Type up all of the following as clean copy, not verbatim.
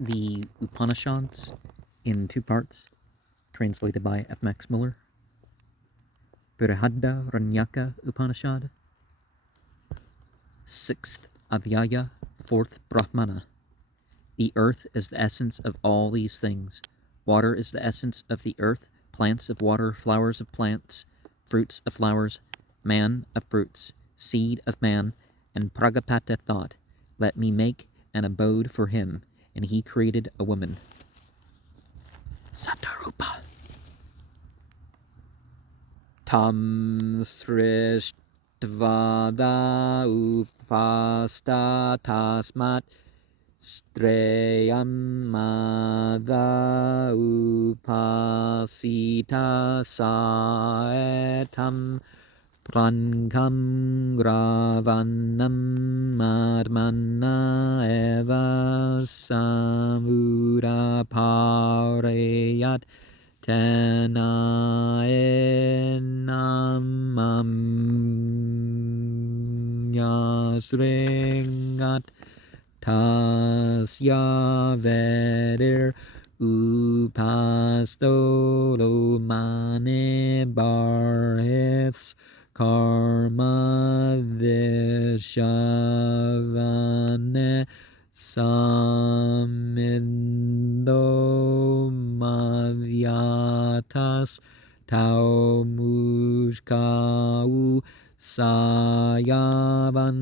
the Upanishads in two parts, translated by F. Max Muller. Brihadaranyaka Upanishad, 6th Adhyaya, 4th Brahmana. The earth is the essence of all these things. Water is the essence of the earth, plants of water, flowers of plants, fruits of flowers, man of fruits, seed of man, and Pragapata thought, let me make an abode for him, and he created a woman. Satarupa. Tam srishtvada upasta tasmat streyam mada upasita saetam prankam gravanam madmana eva samura pareyat tenaenamam yasringat tasya vedir upastolo mane barhiths karma vishavane samindo madhyatas taumushkau sayavan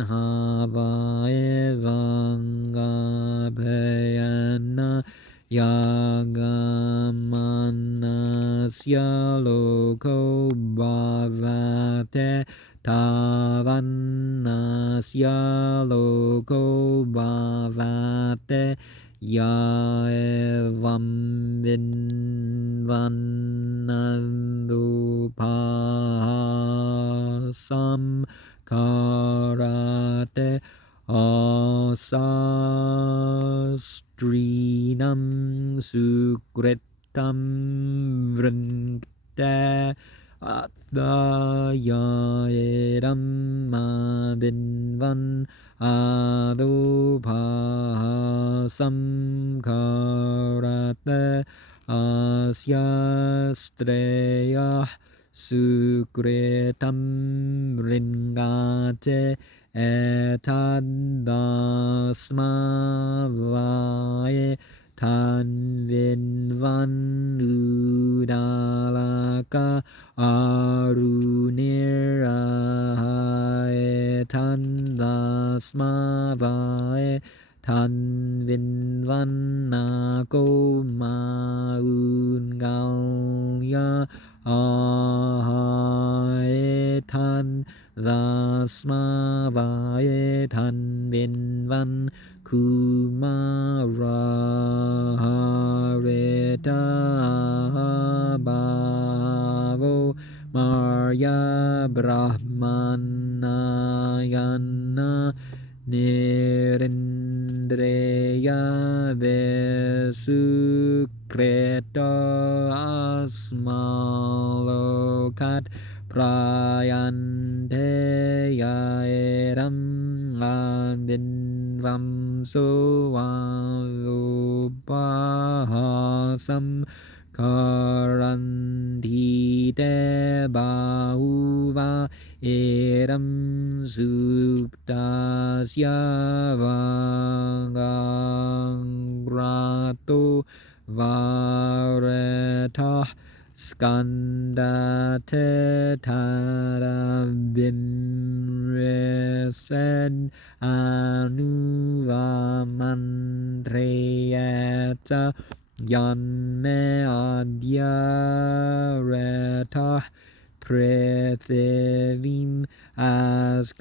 havaevangabhayana yagamanasya loko bhavate tavannasya loko bhavate yaevam vinvanandupahasam karate asastrinam sukritam vrinte athayaedam madinvan adopahasam karate asya streyah sukritam ringate etadasmavaye tanvinvan udalaka arunirahaye tandasmavaye tanvinvan nako maungalya ahaye tan dasmavaye tanvinvan kumarareta bhavo marya brahmanayana nirindreya vesukreta asmalokat prayante yaeram adinvam soalopahasam karanti te bahuva eram suptasya vangangrato varetah skandate tarabimresen anuvamantreyeta yanme adyaretah prithivim askantsid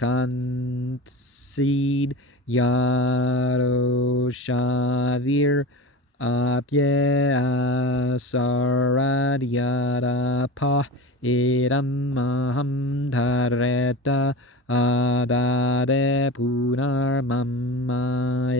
yaroshavir apye asaradyarapah iram maham dhareta adade punar mamma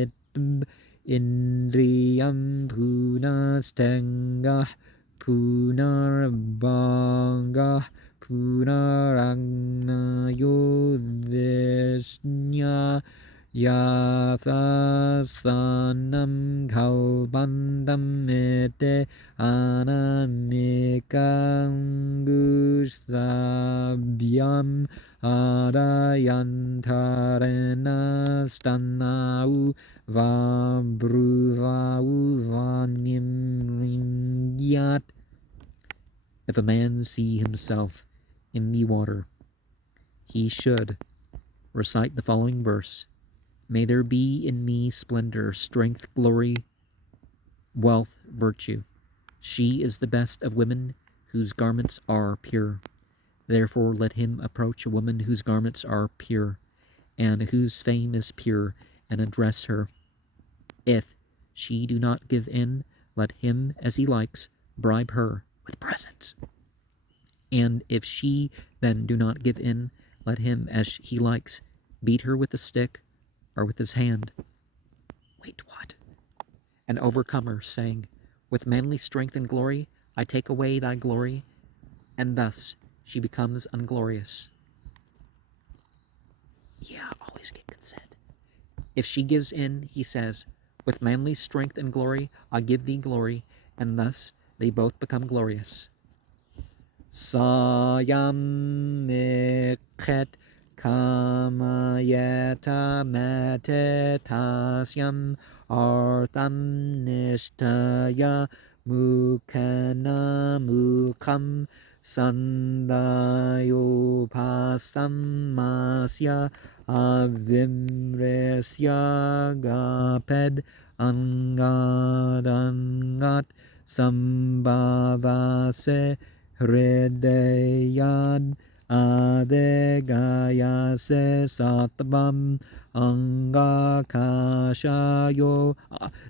indriyam punastengah punarbangah punaragnayo vishnya Yathasanam kalbandam ete anamikangustabhyam adayantarena stanau vabruvau vanimringyat. If a man see himself in the water, he should recite the following verse. May there be in me splendor, strength, glory, wealth, virtue. She is the best of women whose garments are pure. Therefore let him approach a woman whose garments are pure, and whose fame is pure, and address her. If she do not give in, let him, as he likes, bribe her with presents. And if she then do not give in, let him, as he likes, beat her with a stick or with his hand. Wait, what? An overcomer, saying, with manly strength and glory, I take away thy glory, and thus she becomes unglorious. Yeah, always get consent. If she gives in, he says, with manly strength and glory, I give thee glory, and thus they both become glorious. Sayam mekhet kamayeta metetasyam artham nishtaya mukana mukam sandayopasam masya avimresya gaped angadangat sambhavase hridayad adegayase satvam angakashayo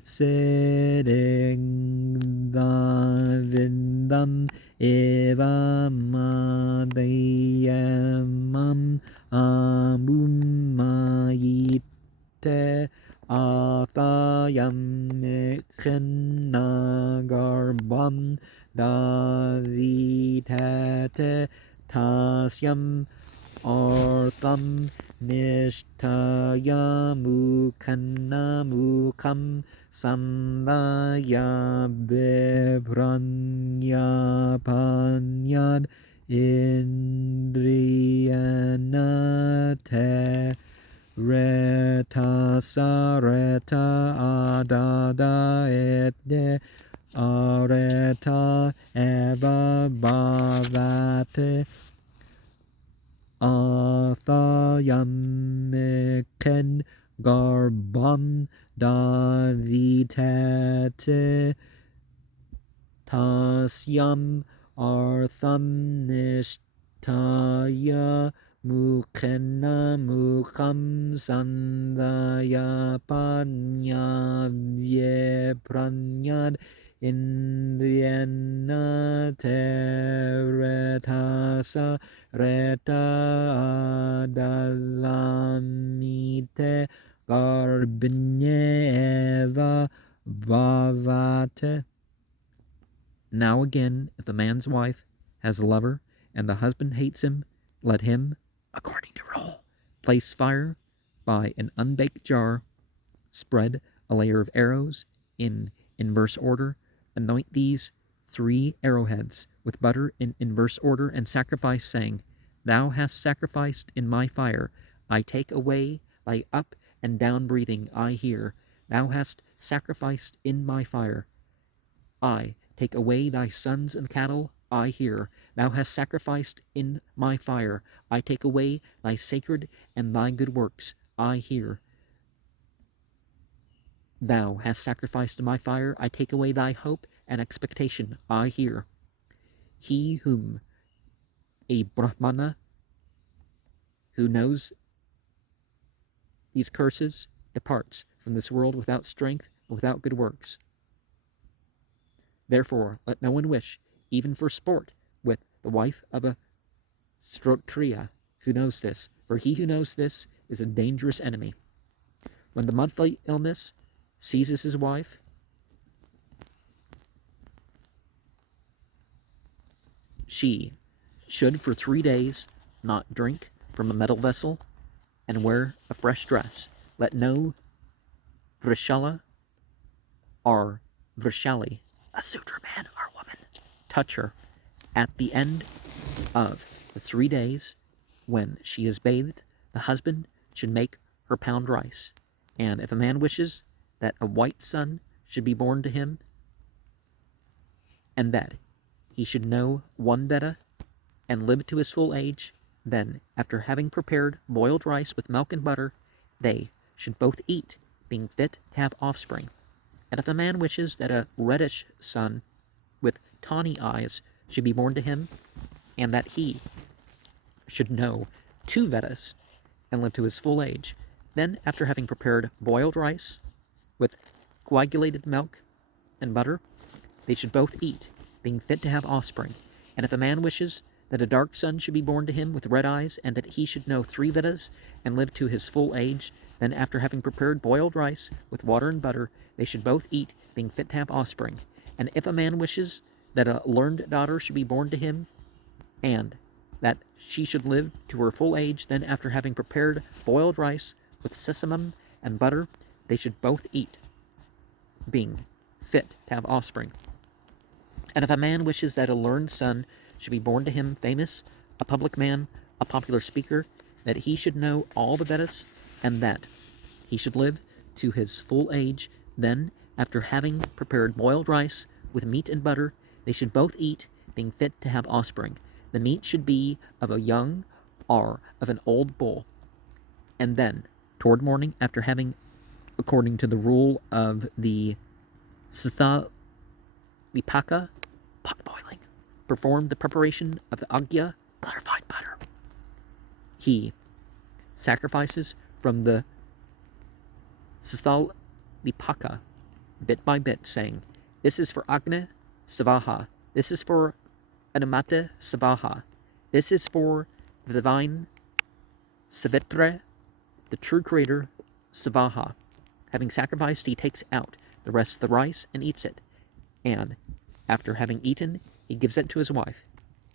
sedingdavindam evamadayamam amumayite athayam mikhinagarbam davitate tasyam artham nishtaya mukana mukam sandaya bibranya panyad indriyana te reta sareta adada ete areta eva bhavate athayamiken garbam davitate tasyam artham nishtaya mukena mukam sandaya panya vyepranyad indriyana teretasa reta adalamite garbinye eva bhavate. Now again, if the man's wife has a lover and the husband hates him, let him, according to rule, place fire by an unbaked jar, spread a layer of arrows in inverse order, anoint these 3 arrowheads with butter in inverse order, and sacrifice, saying, Thou hast sacrificed in my fire. I take away thy up and down breathing, I hear. Thou hast sacrificed in my fire. I take away thy sons and cattle, I hear. Thou hast sacrificed in my fire. I take away thy sacred and thy good works, I hear. Thou hast sacrificed in my fire. I take away thy hope and expectation, I hear. He whom a Brahmana who knows these curses departs from this world without strength and without good works. Therefore, let no one wish, even for sport, with the wife of a Strotriya who knows this, for he who knows this is a dangerous enemy. When the monthly illness seizes his wife, she should for 3 days not drink from a metal vessel and wear a fresh dress. Let no Vrishala or Vrishali, a Sudra man or woman, touch her. At the end of the 3 days, when she is bathed, the husband should make her pound rice. And if a man wishes that a white son should be born to him, and that he should know one Veda and live to his full age, then, after having prepared boiled rice with milk and butter, they should both eat, being fit to have offspring. And if a man wishes that a reddish son with tawny eyes should be born to him, and that he should know 2 Vedas and live to his full age, then, after having prepared boiled rice with coagulated milk and butter, they should both eat, being fit to have offspring. And if a man wishes that a dark son should be born to him with red eyes, and that he should know 3 Vedas and live to his full age, then, after having prepared boiled rice with water and butter, they should both eat, being fit to have offspring. And if a man wishes that a learned daughter should be born to him, and that she should live to her full age, then, after having prepared boiled rice with sesamum and butter, they should both eat, being fit to have offspring. And if a man wishes that a learned son should be born to him, famous, a public man, a popular speaker, that he should know all the Vedas, and that he should live to his full age, then, after having prepared boiled rice with meat and butter, they should both eat, being fit to have offspring. The meat should be of a young or of an old bull. And then, toward morning, after having, according to the rule of the Sitha Vipaka, pot boiling, performed the preparation of the Agya, clarified butter, he sacrifices from the Sithal Vipaka, bit by bit, saying, "This is for Agni Savaha. This is for Anamata Savaha. This is for the divine Savitra, the true creator Savaha." Having sacrificed, he takes out the rest of the rice and eats it. And after having eaten, he gives it to his wife.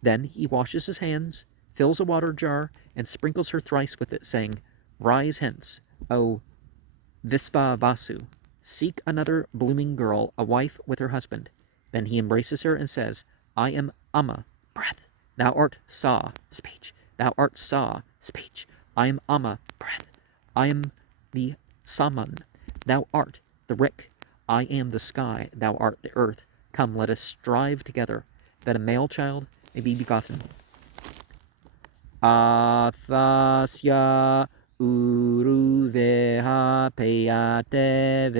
Then he washes his hands, fills a water jar, and sprinkles her thrice with it, saying, "Rise hence, O Visva Vasu. Seek another blooming girl, a wife with her husband." Then he embraces her and says, "I am Amma, breath. Thou art Sa, speech. Thou art Sa, speech. I am Amma, breath. I am the Saman. Thou art the Rik. I am the sky. Thou art the earth. Come, let us strive together, that a male child may be begotten." Athasya uruveha peyate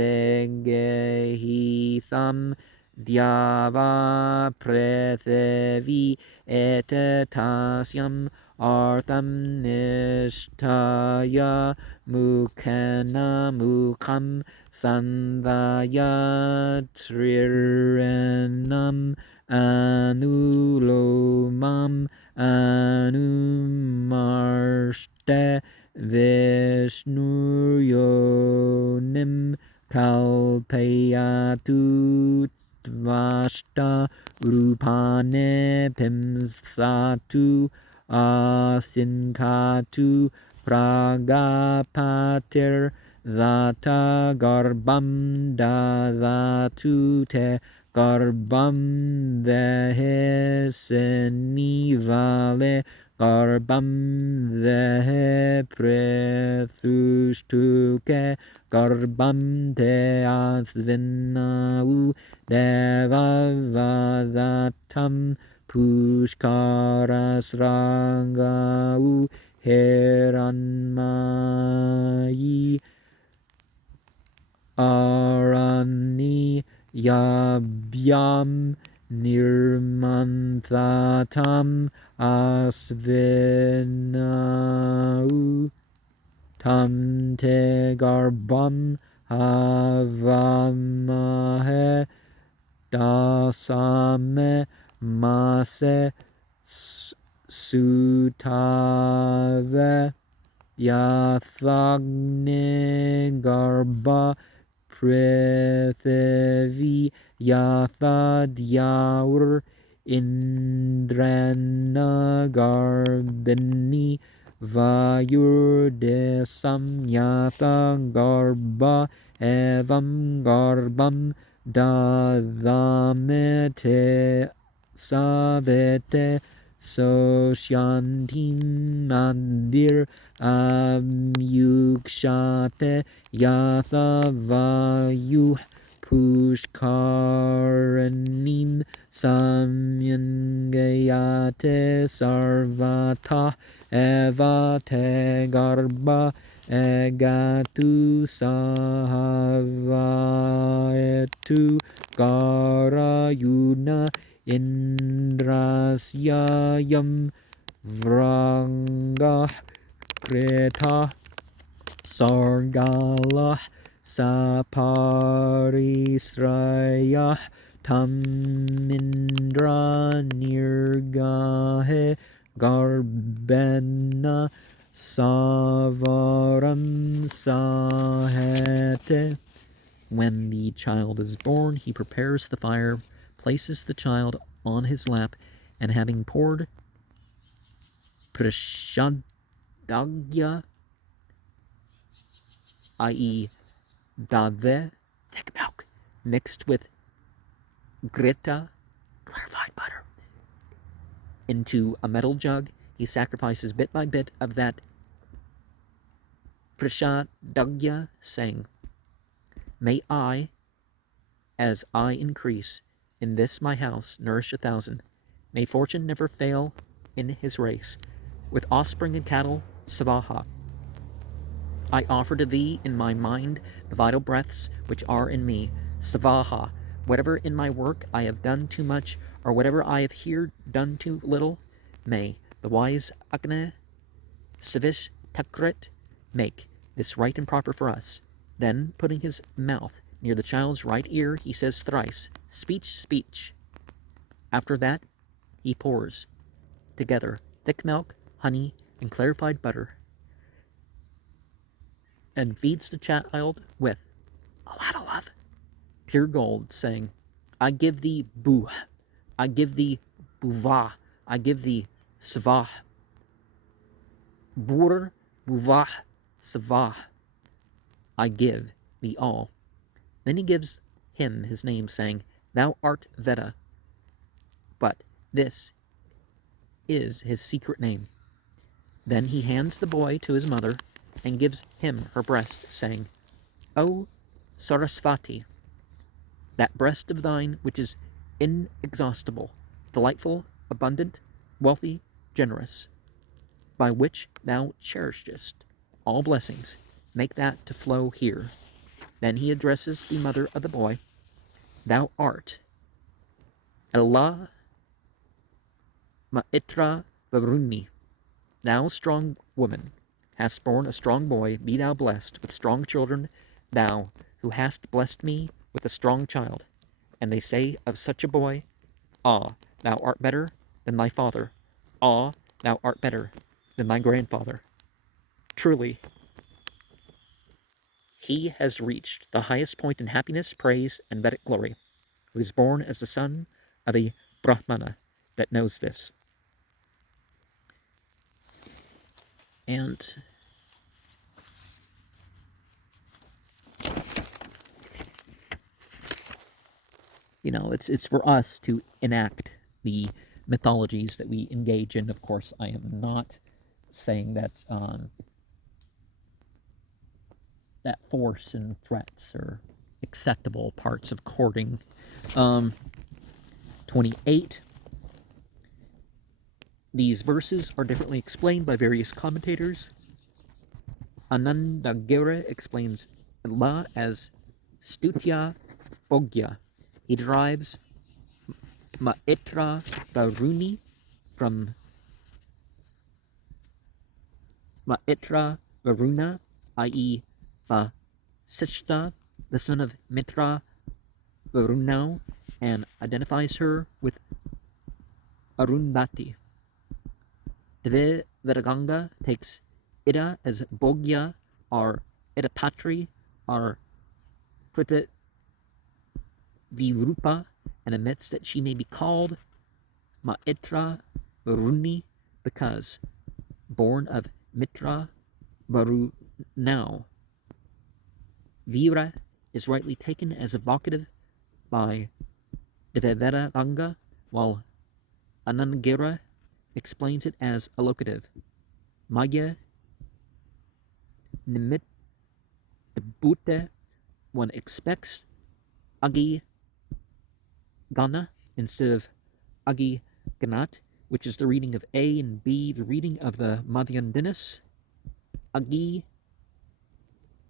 vengehitham dyava prethevi etetasyam artham nishtaya mukhana mukham sandhaya trirenam anulomam anumarste vishnuyonim kalpayatu tvashta rupane pimsatu asinkatu pragapatir vata garbam dadatu te garbam veheseni vale garbam vehe prethushtuke garbam te asvinau devavadatam pushkarasrangau heranmayi arani yabhyam nirmanthatam asvinau tam te garbam havamahe dasame mase sutave yathagne garba prethevi yathadyaur indrana garbini Vayurde samyata garba evam garbam dadamete savete sosyantin mandir yukshate yatha vayu pushkaranim samyangayate sarvata eva te garba egatu sahavaetu garayuna indrasyayam vranga kreta sargala saparisraya tamindra nirgahe garbena savaram sahete. When the child is born, he prepares the fire, places the child on his lap, and having poured prashadagya, i.e. dave, thick milk, mixed with grita, clarified butter, into a metal jug, he sacrifices bit by bit of that prashadagya, saying, "May I, as I increase in this my house, nourish 1,000. May fortune never fail in his race. With offspring and cattle, Savaha. I offer to thee in my mind the vital breaths which are in me, Savaha. Whatever in my work I have done too much, or whatever I have here done too little, may the wise Agne Savish Takrit make this right and proper for us." Then, putting his mouth near the child's right ear, he says thrice, "Speech, speech." After that, he pours together thick milk, honey, and clarified butter, and feeds the child with a ladle of pure gold, saying, "I give thee boo, I give thee buvah, I give thee svah, bur, buvah, svah, I give thee all." Then he gives him his name, saying, "Thou art Veda." But this is his secret name. Then he hands the boy to his mother and gives him her breast, saying, "O Sarasvati, that breast of thine which is inexhaustible, delightful, abundant, wealthy, generous, by which thou cherishest all blessings, make that to flow here." Then he addresses the mother of the boy, "Thou art Ella Maitra Varuni, thou strong woman, hast borne a strong boy, be thou blessed with strong children, thou who hast blessed me with a strong child." And they say of such a boy, "Ah, thou art better than thy father. Ah, thou art better than thy grandfather." Truly, he has reached the highest point in happiness, praise, and Vedic glory, who is born as the son of a Brahmana that knows this. And it's for us to enact the mythologies that we engage in. Of course, I am not saying that that force and threats are acceptable parts of courting. 28. These verses are differently explained by various commentators. Anandagiri explains La as Stutya Bogya. He derives Maitra Varuni from Maitra Varuna, i.e. Vasishtha, the son of Mitra Varuna, and identifies her with Arundhati. Vedaganga takes Ida as Bogya, or Idapatri, or Prita Virupa, and admits that she may be called Maitra Varuni because born of mitra baru now. Vira is rightly taken as a vocative by Brihadaranyaka, while Anangira explains it as a locative. Maya nimit debute, one expects agi gana instead of agi ganat, which is the reading of A and B, the reading of the Madhyandinas. Agi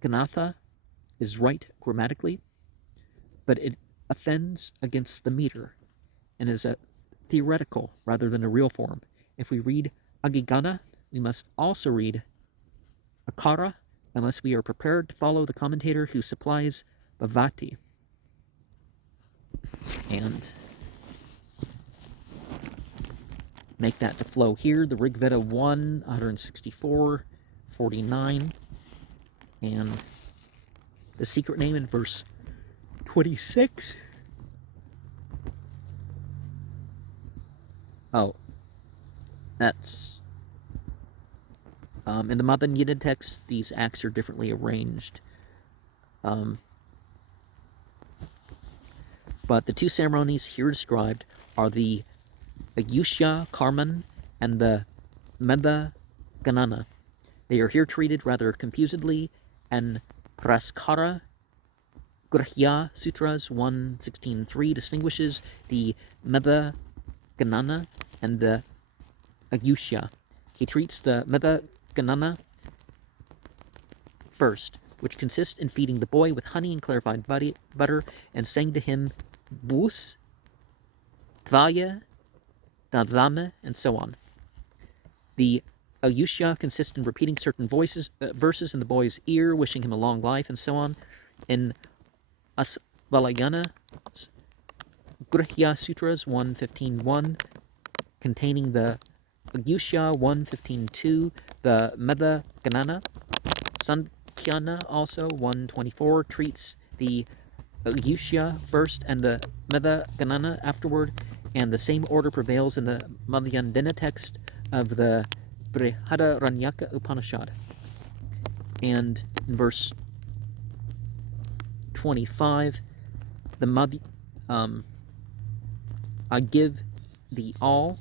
ganatha is right grammatically, but it offends against the meter and is a theoretical rather than a real form. If we read agigana, we must also read akara unless we are prepared to follow the commentator who supplies bhavati. And make that to flow here. The Rig Veda 1, 164, 49, and the secret name in verse 26. Oh, that's in the Madhyandina text, these acts are differently arranged. But the two ceremonies here described are the Ayushya Karman and the Medha Ganana. They are here treated rather confusedly, and Praskara Grahya Sutras 1.16.3 distinguishes the Medha Ganana and the Ayushya. He treats the Medha Ganana first, which consists in feeding the boy with honey and clarified butter and saying to him, Bus, Tvaya, Dadame, and so on. The Ayushya consists in repeating certain verses in the boy's ear, wishing him a long life, and so on. In Asvalayana Grihya Sutras 1.15.1, containing the Ayushya 1.15.2, the Medha Ganana. Sankhya also 1.24 treats the Ayushya first and the Medha Ganana afterward, and the same order prevails in the Madhyandina text of the Brihadaranyaka Upanishad. And in verse 25, I give thee all.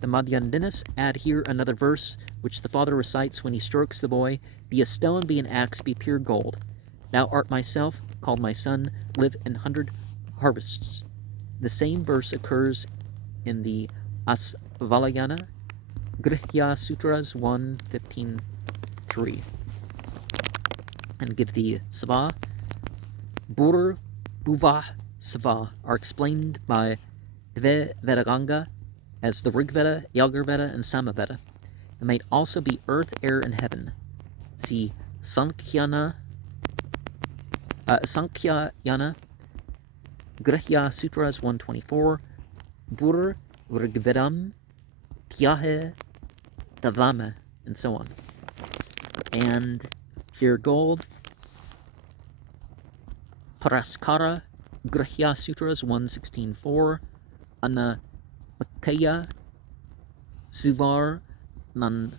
The Madhyandinas add here another verse, which the father recites when he strokes the boy, Be a stone, be an axe, be pure gold. Thou art myself, called my son, live in 100 harvests. The same verse occurs in the Asvalayana Grihya Sutras 1.15.3. And give the Sava. Bur, Buvah, Sava are explained by Brihadaranyaka as the Rig Veda, Yajur Veda, and Samaveda. It might also be earth, air, and heaven. See Sankhya Yana Grihya Sutras 1.24, Bur Rigvedam, Kyahe, Davame, and so on. And pure gold, Paraskara Grihya Sutras 1.16.4, Anapakaya Suvar Nan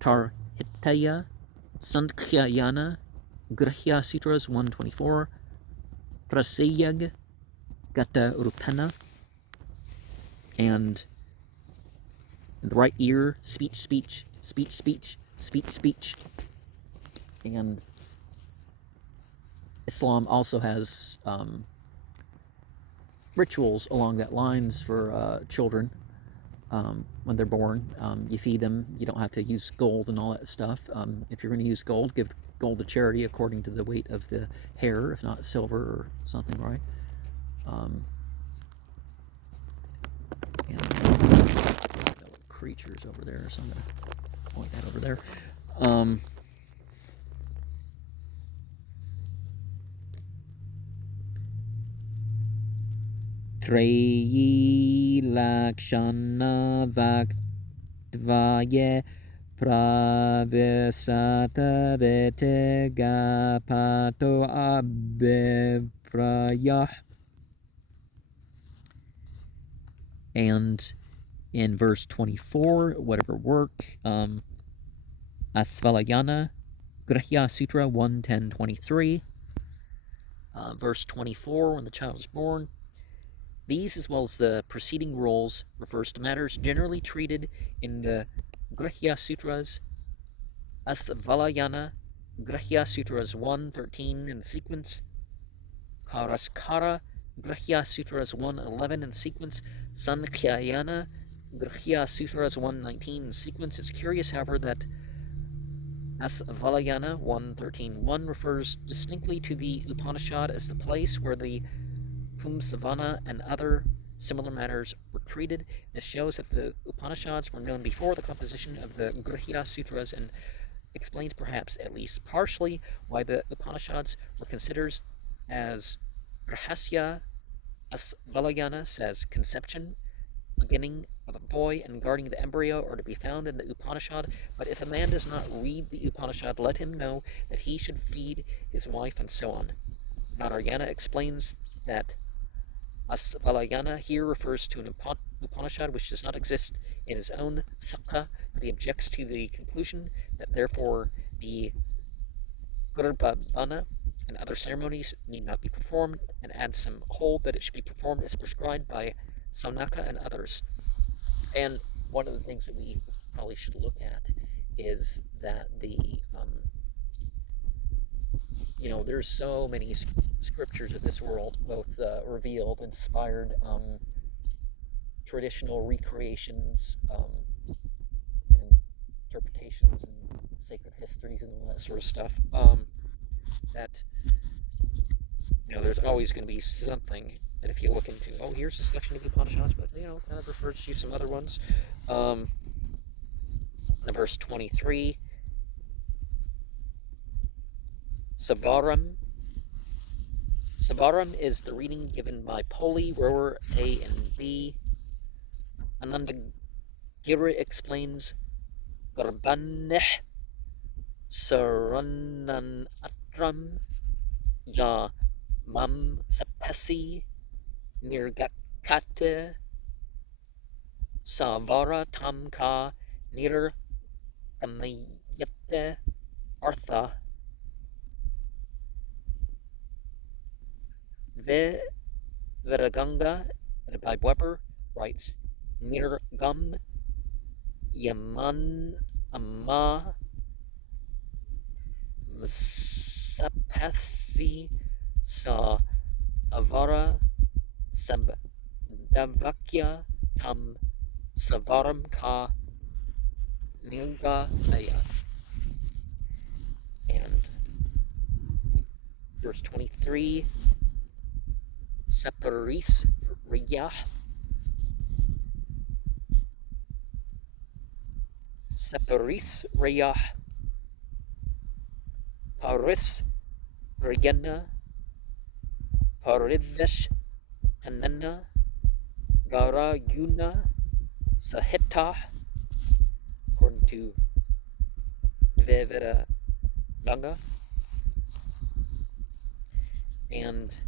Tarhitaya Sankhya Grihya Sutras 1.24, Prasayag Gata Rupena, and in the right ear, speech, speech, speech, speech, speech, speech. And Islam also has rituals along that lines for children when they're born. You feed them. You don't have to use gold and all that stuff. If you're going to use gold, give gold to charity according to the weight of the hair, if not silver or something, right? And creatures over there, so I'm going to point that over there. Treyi Lakshana Vakdvaye Pravisata Vetega Pato Abhiprayah. And in verse 24, whatever work Asvalayana Grihya Sutra 1.10.23, verse 24, when the child is born. These, as well as the preceding rules, refers to matters generally treated in the Grihya Sutras. Asvalayana Grihya Sutras 1.13 in the sequence, Karaskara Grihya Sutras 1.11 in sequence, Sankhyayana Grihya Sutras 1.19 in sequence. It's curious, however, that Asvalayana 1.13.1 refers distinctly to the Upanishad as the place where the Pumsavana and other similar matters were treated. This shows that the Upanishads were known before the composition of the Grihya Sutras, and explains perhaps, at least partially, why the Upanishads were considered as Rahasya. Asvalayana says conception, beginning of a boy, and guarding the embryo are to be found in the Upanishad, but if a man does not read the Upanishad, let him know that he should feed his wife, and so on. Brihadaranyaka explains that Asvalayana here refers to an Upanishad which does not exist in his own sakha, but he objects to the conclusion that therefore the Gurbhavana and other ceremonies need not be performed, and adds some hold that it should be performed as prescribed by Saunaka and others. And one of the things that we probably should look at is that there's so many scriptures of this world, both revealed, inspired, traditional recreations, and interpretations, and sacred histories, and all that sort of stuff, that there's always going to be something that if you look into, here's a selection of the Upanishads, but kind of refers to some other ones. In verse 23, Savaram is the reading given by Poli, rower A and B. Anandagiri explains Garbaneh Sarananatram Ya Mam Sapasi Nirgakate Savara Tamka Nir Kamayate Artha Vedaganga by Weber writes Nirgam Yaman Amma Sapasi Sa Avara Sabdavakya Tam Savaram Ka Nilga Aya. And verse 23, Separis Riyah. Separis Riyah. Paris Riyana. Parivesh Kanana. Gara Yuna Sahita. According to Vedaganga. And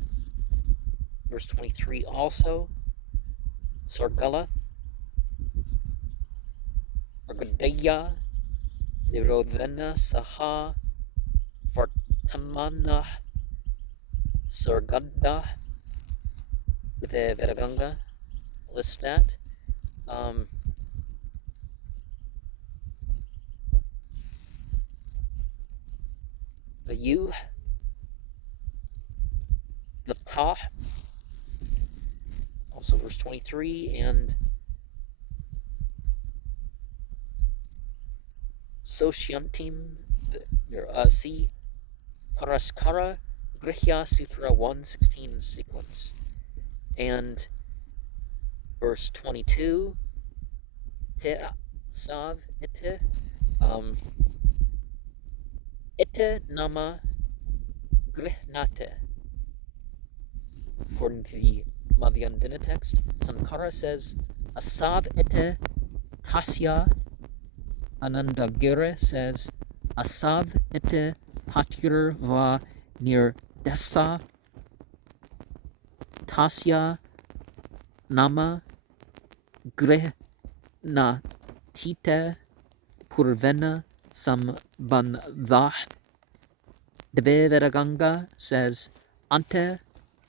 verse 23 also, Sargala, Argadaya, Nirodhana Saha, Vartamana, Sargada, Vedaganga lists that. The U, the Ta, also verse 23, and Sosyantim, C, Paraskara, Grihya Sutra 1.16 sequence. And verse 22, Te Sav Ite, Ite Nama Grihnate. According to the Madhyandina text, Sankara says, Asav ete tasya. Anandagiri says, Asav ete patyur va nir desa tasya nama grihna tite purvena Sambandha. Brihadaranyaka says, Ante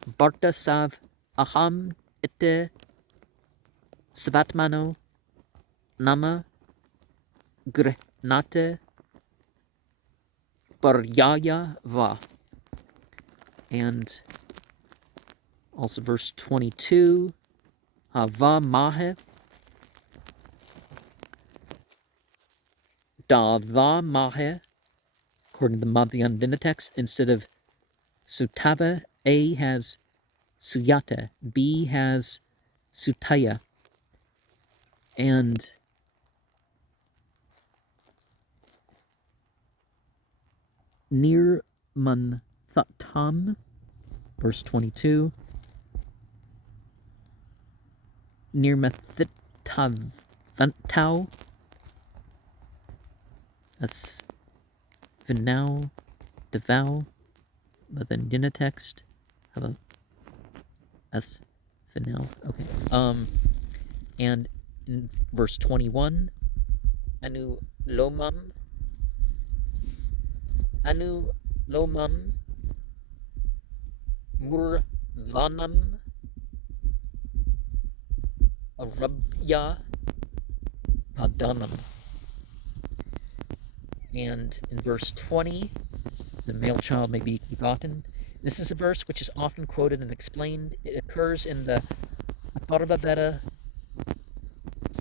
Bhartasav Aham Ite Svatmano Nama Grihnate Paryaya Va. And also verse 22, Hava Mahe Dava Mahe, according to the Madhyandina text, instead of Sutava, A has Suyata, B has Sutaya, and Nirmanthatam, verse 22, Nirmathitavantau, that's Vinau, Devow, but then Dina text, have a S Vinau, okay. And in verse 21, Anu Lomam, Murvanam, Arabya Padanam. And in verse 20, the male child may be begotten. This is a verse which is often quoted and explained. It occurs in the Atharva Veda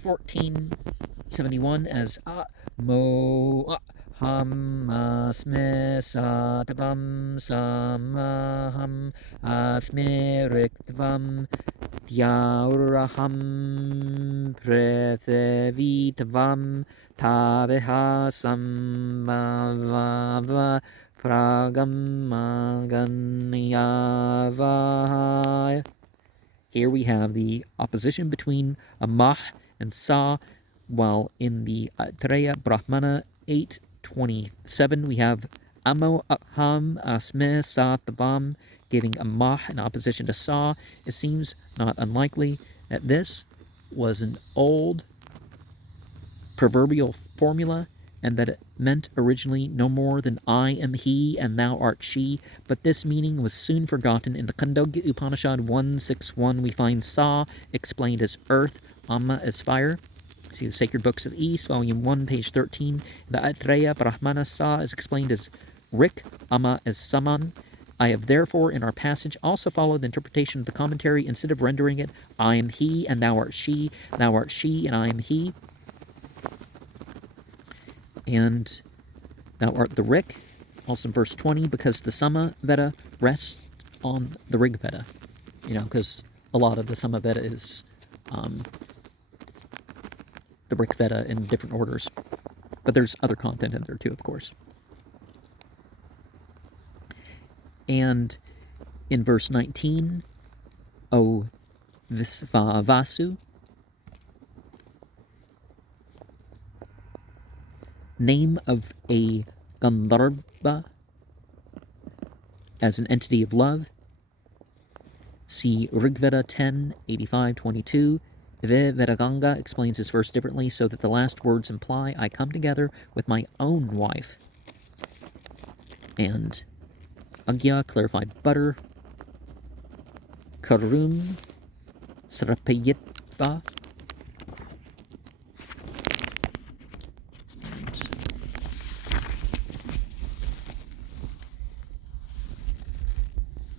1471 as Mo Hamasme Satavam Samaham Asme Riktvam Yauraham Prethevitvam Taveha Sambhava Pragamaganyava. Here we have the opposition between a Mah and Sa, while in the Treya Brahmana 8:27 we have Amo Aham Asme Satavam, giving a Mah in opposition to Sa. It seems not unlikely that this was an old proverbial formula, and that it meant originally no more than I am he and thou art she, but this meaning was soon forgotten. In the Khandogya Upanishad 1.6.1 we find Sa explained as earth, Amma as fire. See the Sacred Books of the East, volume 1, page 13. The Atreya Brahmana Sa is explained as Rik, Amma as Saman. I have therefore in our passage also followed the interpretation of the commentary. Instead of rendering it, I am he and thou art she and I am he, and thou art the Rik, also in verse 20, because the Sama Veda rests on the Rig Veda, because a lot of the Sama Veda is the Rig Veda in different orders, but there's other content in there too, of course. And in verse 19, O Visvavasu, name of a Gandharva as an entity of love. See Rigveda 10:85-22. Brihadaranyaka explains this verse differently, so that the last words imply I come together with my own wife. And Agya, clarified butter. Karum, Srapayitva.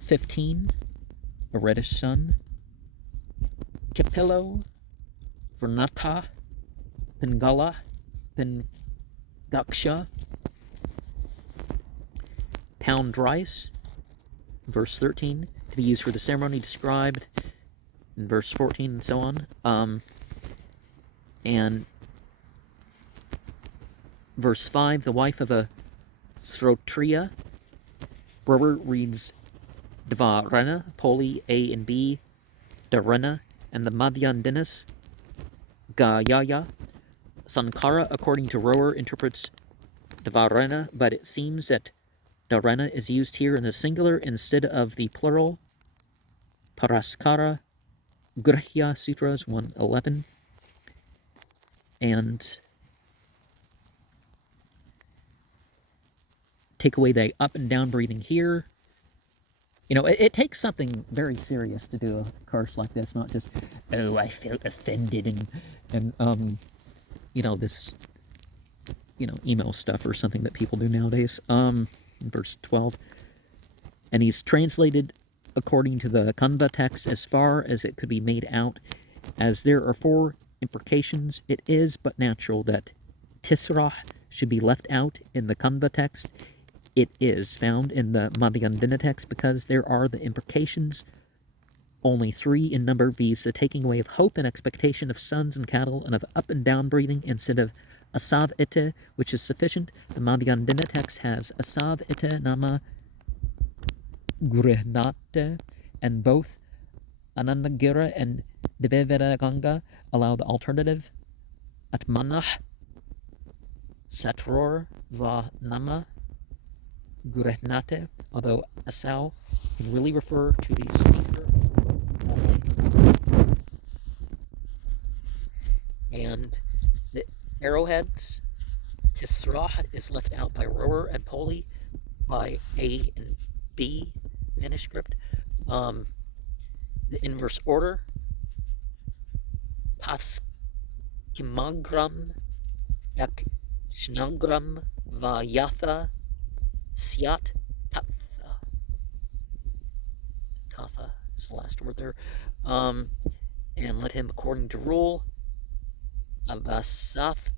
15, a reddish sun. Capillo, Vernata, Pingala, Pingaksha. Pound rice, verse 13, to be used for the ceremony described in verse 14 and so on. And verse 5, the wife of a Srotriya. Brewer reads Dvarana, Poli A and B, Dharana, and the Madhyandinas, Gayaya. Sankara, according to Rower, interprets Dvarana, but it seems that Dharana is used here in the singular instead of the plural. Paraskara, Grihya Sutras 111. And take away the up and down breathing here. It takes something very serious to do a curse like this, not just, oh, I felt offended and this, email stuff or something that people do nowadays. In verse 12. And he's translated according to the Kanva text as far as it could be made out. As there are 4 imprecations, it is but natural that Tisrah should be left out in the Kanva text. It is found in the Madhyandina text because there are the imprecations, only 3 in number, viz. The taking away of hope and expectation of sons and cattle and of up and down breathing instead of asav ite, which is sufficient. The Madhyandina text has asav ite nama grihnate, and both Anandagira and Divevedaganga allow the alternative atmanah satror va nama grihnate, although asau can really refer to the speaker only. And the arrowheads, Tisrah is left out by Rower and Poli by A and B manuscript. The inverse order, Paskimagram yak Shnagram Vayatha Syat Tatha. Tatha is the last word there. And let him, according to rule, Avasath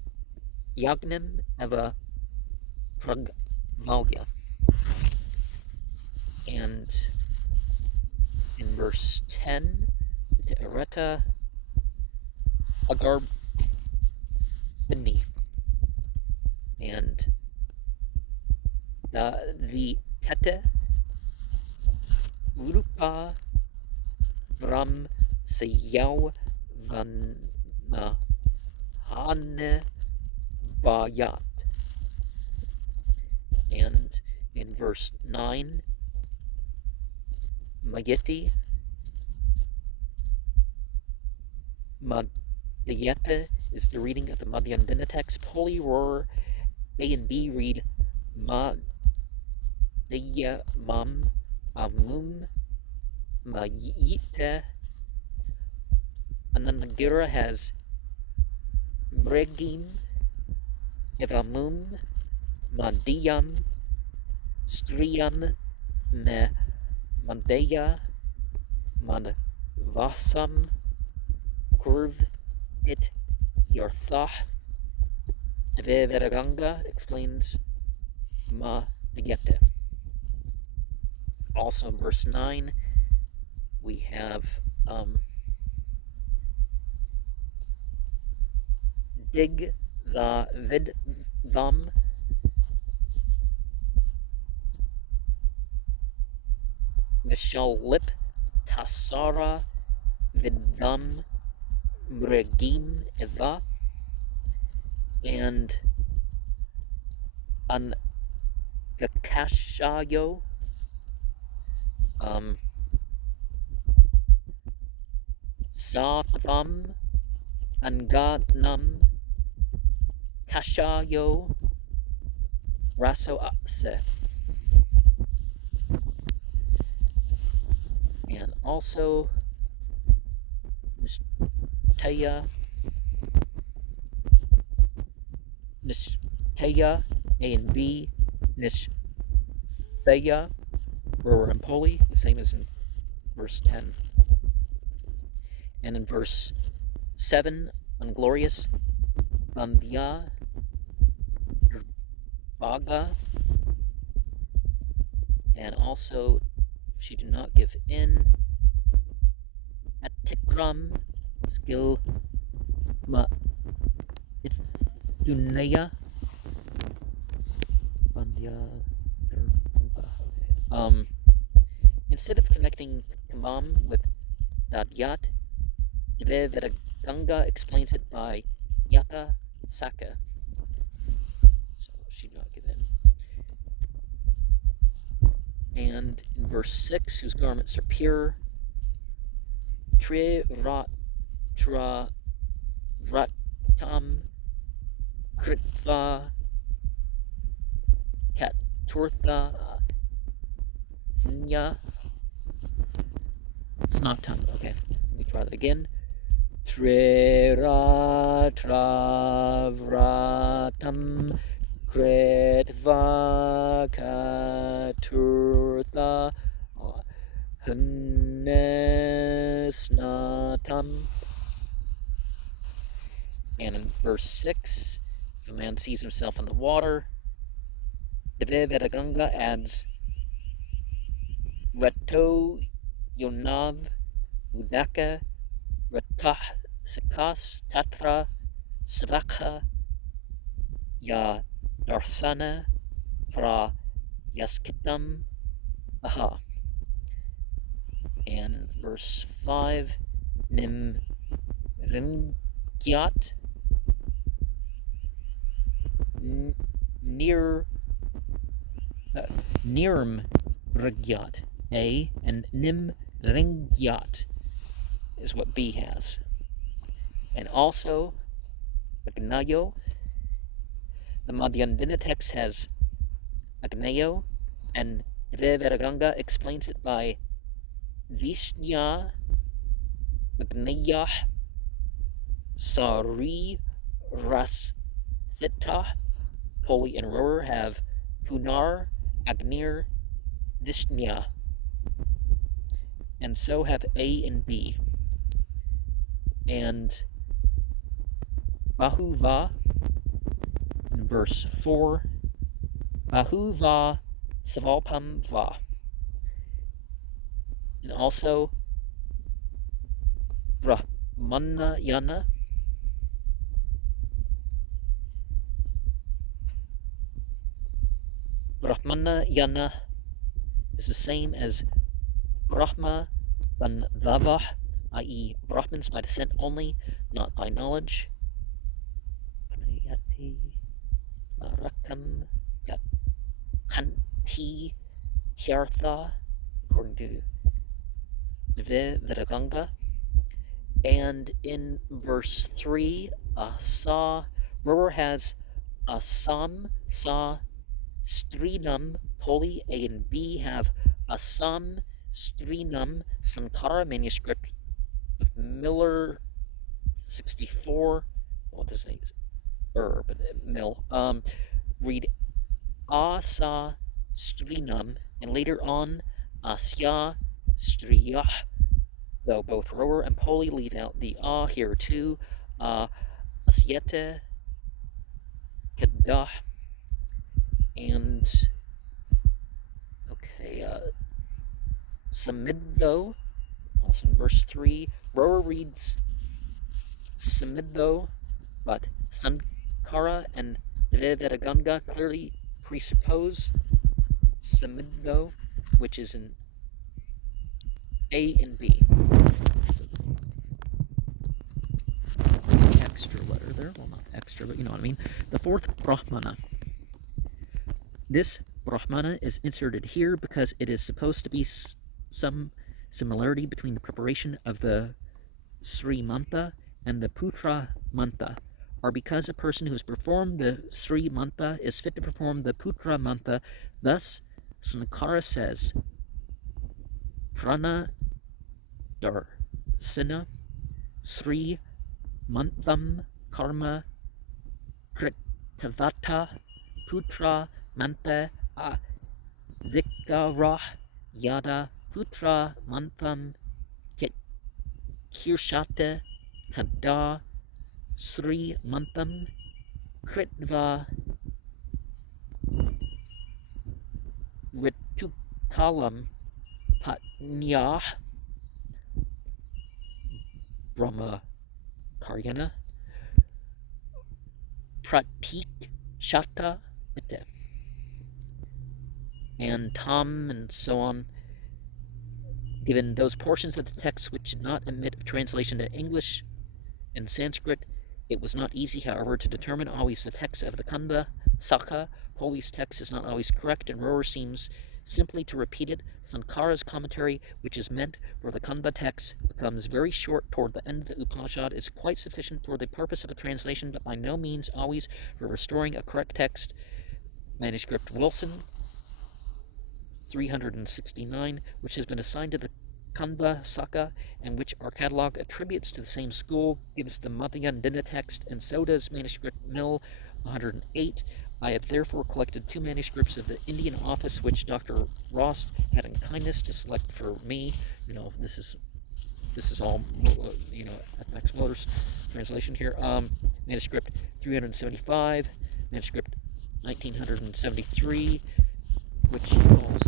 Yagnim Eva Pragvalgya. And in verse 10, the Ereta Agarbini. And the Tete Urupa Vram Sayaw Vanahane Bayat. And in verse 9, Mageti Madhyata is the reading of the Madhyandina text. Poli, Roar, A and B read Madhya Mam Amum Mayita. Anandagira has Bregim Evamum Madhyam Striyam Me Mandeya Manvasam Kurv It Yarthah. Vedaganga explains Madhyata. Also in verse 9 we have Dig the Vidvam Vishalip Tasara Vidam Mregim Eva, and Angakashayo Savam Anganam Kashayo Raso Ase. And also Nishtaya A and B, Nishthaya, Rower and Poli, the same as in verse 10. And in verse 7, Unglorious, Vandhya, Baga, and also, if she do not give in, Atikram, Skill, Ithunaya, Vandhya, instead of connecting Kambam with Dadyat, Vedaganga explains it by Yata Saka. So she did not give in. And in verse 6, whose garments are pure, Tre Ratra Vratam Kritva Kat Turtha Nya Snatam. Okay, let me try that again. Trera Travaratam Kretva Katurtha Hnesnatam. And in verse 6, if a man sees himself in the water, Vedaganga adds Rato Yonav Udaka Ratah Sikas Tatra Svakha Ya Darsana Pra Yaskitam Aha. And verse 5, Nim Ringyat Nirm Rigyat A, and Nim Ringyat is what B has. And also, Agnayo, the Madhyandina text has Agnayo, and Vedaganga explains it by Vishnya Agnayah Sari Rasthita. Poli and Rower have Punar Agnir Vishnya, and so have A and B. And Bahuva in verse 4, Bahuva Savalpam Va. And also Brahmanayana is the same as Brahma Bandhava, i.e. Brahmins by descent only, not by knowledge. Narakam Kanti Tyartha, according to Vedaganga. And in verse 3, Rower has Asam Sa Strinam. Poli A and B have Asam Strinam. Sankara manuscript of Muller 64. What does it say? But Mill. Read Asa Strinam, and later on Asya Striyah, though both Rower and Poli leave out the here too. Asyete Kedah. And okay, Samidtho, also in verse 3, Rower reads Samidtho, but Sankara and Vedaganga clearly presuppose Samidtho, which is in A and B. Extra letter there, well, not extra, but you know what I mean. The fourth Brahmana. This Brahmana is inserted here because it is supposed to be some similarity between the preparation of the Sri Mantha and the Putra Mantha, or because a person who has performed the Sri Mantha is fit to perform the Putra Mantha. Thus, Sankara says, Prana Darsina Sri Mantham Karma Kritavata Putra Mantha Adhikara Yada Putra Mantham Kirshata Kada Sri Mantham Kritva Ritukalam Patnyah Brahma Karyana Pratik Shata and Tam and so on. Given those portions of the text which did not admit of translation to English and Sanskrit, it was not easy, however, to determine always the text of the Kanda Sakha. Poli's text is not always correct, and Rower seems simply to repeat it. Sankara's commentary, which is meant for the Kanda text, becomes very short toward the end of the Upanishad, is quite sufficient for the purpose of a translation, but by no means always for restoring a correct text. Manuscript Wilson, 369, which has been assigned to the Kanba Saka, and which our catalog attributes to the same school, gives the Madhya Dinda text, and so does manuscript Mill 108. I have therefore collected 2 manuscripts of the Indian office, which Dr. Rost had in kindness to select for me. This is all, Max Muller's translation here. Manuscript 375, manuscript 1973, which involves